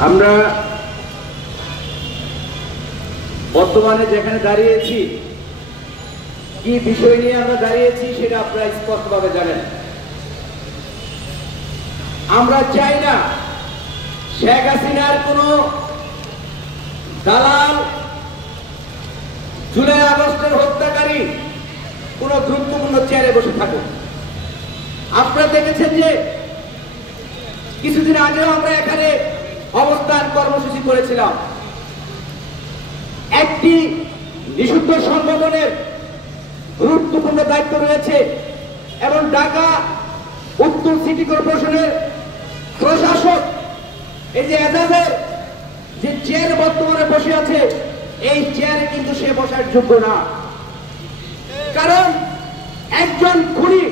আমরা বর্তমানে যেখানে দাঁড়িয়েছি, কি বিষয় নিয়ে আমরা দাঁড়িয়েছি সেটা আপনারা স্পষ্টভাবে জানেন। আমরা চাই না শেখ হাসিনার কোনো দালাল, জুলাই আগস্টের হত্যাকারী কোনো গুরুত্বপূর্ণ চেয়ারে বসে থাকুক। আপনারা দেখেছেন যে কিছুদিন আগেও আমরা এখানে অবস্থান কর্মসূচি করেছিলাম। একটি নিষিদ্ধ সংগঠনের গুরুত্বপূর্ণ দায়িত্ব রয়েছে এবং ঢাকা উত্তর সিটি কর্পোরেশনের প্রশাসক এই যে এজাজের যে চেয়ারে বর্তমানে বসে আছে, এই চেয়ারে কিন্তু সে বসার যোগ্য না। কারণ একজন খুনি,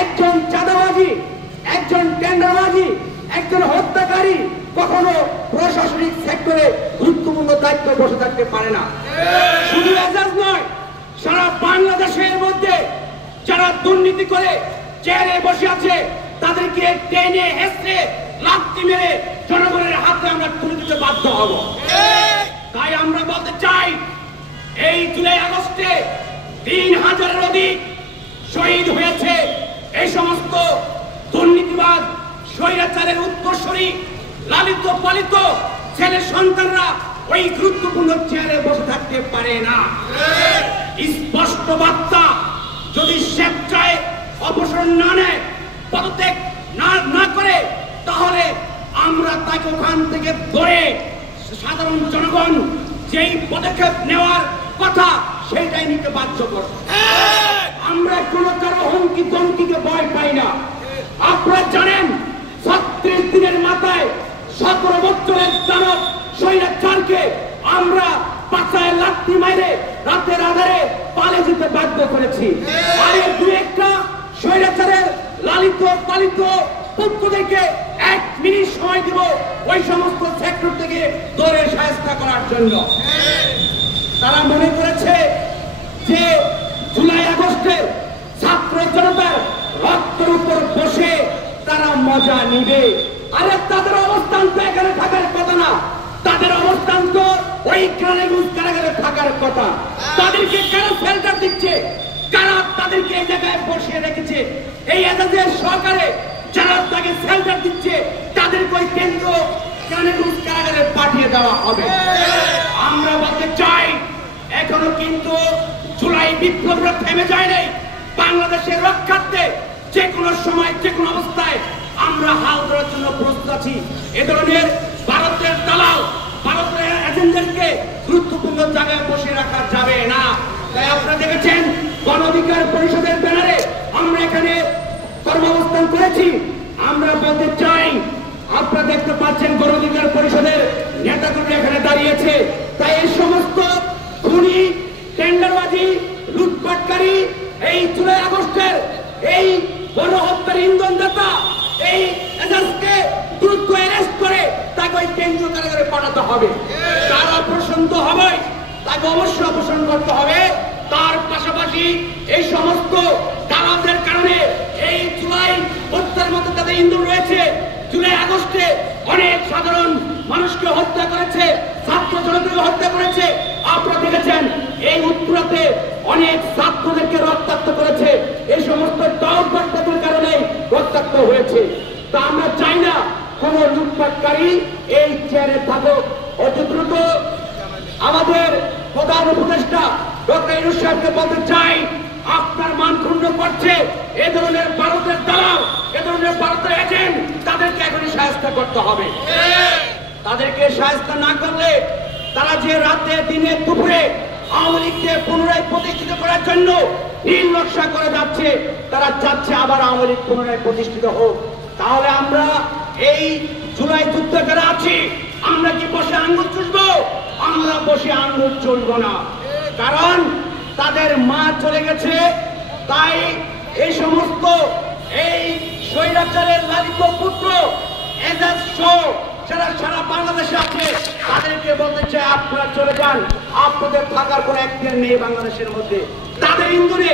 একজন চাঁদাবাজি, একজন টেন্ডারবাজি, একজন হত্যাকারী কখনো প্রশাসনিক সেক্টরে গুরুত্বপূর্ণ দায়িত্ব বসে থাকতে পারে না। শুধু এজাজ নয়, সারা বাংলাদেশের মধ্যে যারা দুর্নীতি করে চেয়ারে বসে আছে তাদেরকে টেনে হেসড়ে লাথি মেরে জনগণের হাতে আমরা তুলে দিতে বাধ্য হব। তাই আমরা বলতে চাই, এই জুলাই আগস্টে ৩,০০০-এর অধিক শহীদ হয়েছে এই সমস্ত দুর্নীতিবাদ, স্বৈরাচারের উত্তরসূরি, লালিত পালিত ছেলে সন্তানরা ওই গুরুত্বপূর্ণ চেয়ারে বসে থাকতে পারে না। স্পষ্ট বার্তা, যদি স্বেচ্ছায় অবসর না নেয়, পদত্যাগ না করে, তাহলে আমরা তাকে ওখান থেকে ধরে সাধারণ জনগণ যেই পদক্ষেপ নেওয়ার কথা সেইটাই নিতে বাধ্য করব। আমরা কোনো কারো হুমকি ধমকিকে ভয় পাই না। আপনারা জানেন ৩৬ দিনের মাথায় ১৭ বছরের দানব স্বৈরাচারকে আমরা পাছায় লাথি মাইরে রাতের আধারে পালিয়ে যেতে বাধ্য করেছি। আর এই দু একটা স্বৈরাচারের লালিত পালিত পুত্রদেরকে ১ মিনিট সময় দিব ওই সমস্ত সেক্টর থেকে ধরে শায়েস্তা করার জন্য। তারা মনে করেছে যে জুলাই আগস্টের ছাত্র জনতার রক্তের উপর বসে তারা মজা নিবে। আরে তাদের অবস্থান তো এখানে থাকার কথা না, তাদের অবস্থান তো ওই কারাগারে থাকার কথা। তাদেরকে কারা শেল্টার দিচ্ছে, কারা তাদেরকে এই জায়গায় বসিয়ে রেখেছে? এই এজাজের সহকারে যারা তাকে শেল্টার দিচ্ছে তাদেরকে ওই কেন্দ্র কারাগারে পাঠিয়ে দেওয়া হবে। আমরা বলতে চাই, এখনো কিন্তু জুলাই বিপ্লবটা থেমে যায় নাই। বাংলাদেশের রক্ষার্থে যে কোনো সময়, যে কোনো অবস্থায় আমরা হাল ধরার জন্য প্রস্তুত আছি। এ ধরনের ভারতের দালাল, ভারতের এজেন্টদেরকে গুরুত্বপূর্ণ জায়গায় বসে রাখা যাবে না। তাই আপনারা দেখেছেন গণ অধিকার পরিষদের ব্যানারে আমরা এখানে কর্মাবস্থান করেছি। আমরা বলতে চাই, আপনারা দেখতে পাচ্ছেন গণ অধিকার পরিষদের নেতাগুলো এখানে দাঁড়িয়েছে। তাই এই সমস্ত খুনি, টেন্ডারবাজি, লুটপাটকারী, এই জুলাই আগস্টের এই গণহত্যার ইন্ধনদাতা এই এজাজকে দ্রুত অ্যারেস্ট করে তাকে ওই কেন্দ্রীয় কারাগারে পাঠাতে হবে। তার অপারেশন তো হবে, তাকে অবশ্যই অপারেশন করতে হবে। তার পাশাপাশি এই সমস্ত দালালদের কারণে এই জুলাই হত্যার মধ্যে তাদের ইন্ধন রয়েছে। জুলাই আগস্টে অনেক সাধারণ মানুষকে হত্যা করেছে, ছাত্র জনতাকে হত্যা করেছে। আপনারা দেখেছেন এই উত্তরাতে অনেক ছাত্রদেরকে রক্তাক্ত করেছে। এই সমস্ত দলবদ্ধতার কারণে রক্তাক্ত হয়েছে। তা আমরা চাই না কোন লুটপাটকারী এই চেয়ারে থাকুক। অতি দ্রুত আমাদের প্রধান উপদেষ্টা ডক্টর ইউনূস সাহেবকে বলতে চাই, আপনার মান ক্ষুণ্ণ করছে এ ধরনের ভারতের দালাল, এ ধরনের ভারতের এজেন্ট, তাদেরকে এখনই শায়েস্তা করতে হবে। তাদেরকে শায়েস্তা না করলে তারা যে রাতে দিনে দুপুরে আওয়ামী লীগকে পুনরায় প্রতিষ্ঠিত করার জন্য নীল নকশা করে যাচ্ছে, তারা চাচ্ছে আবার আওয়ামী লীগ পুনরায় প্রতিষ্ঠিত হোক। তাহলে আমরা এই জুলাই যুদ্ধে যারা আছি, আমরা কি বসে আঙ্গুল চুষবো? আমরা বসে আঙ্গুল চলবো না। কারণ তাদের মা চলে গেছে। তাই এই সমস্ত এই স্বৈরাচারের লালিত পুত্র এজাজ সহ যারা সারা বাংলাদেশে আছে তাদেরকে বলতে চাই, আপনারা চলে যান। আপনাদের থাকার কোনো একদিন নেই বাংলাদেশের মধ্যে। তাদের ইন্ধনে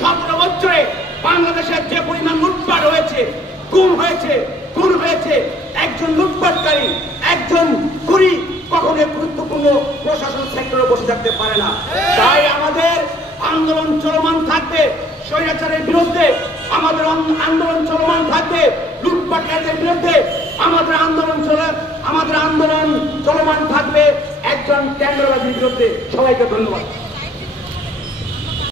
17 বছরে বাংলাদেশের যে পরিমাণ লুটপাট হয়েছে, গুম হয়েছে, খুন হয়েছে, একজন লুটপাটকারী, একজন বসে থাকতে পারে না। তাই আমাদের আন্দোলন চলমান থাকবে, স্বৈরাচারের বিরুদ্ধে আমাদের আন্দোলন চলমান থাকবে, লুটপাটের বিরুদ্ধে আমাদের আন্দোলন চলমান থাকবে, একজন টেন্ডারবাজির বিরুদ্ধে। সবাইকে ধন্যবাদ।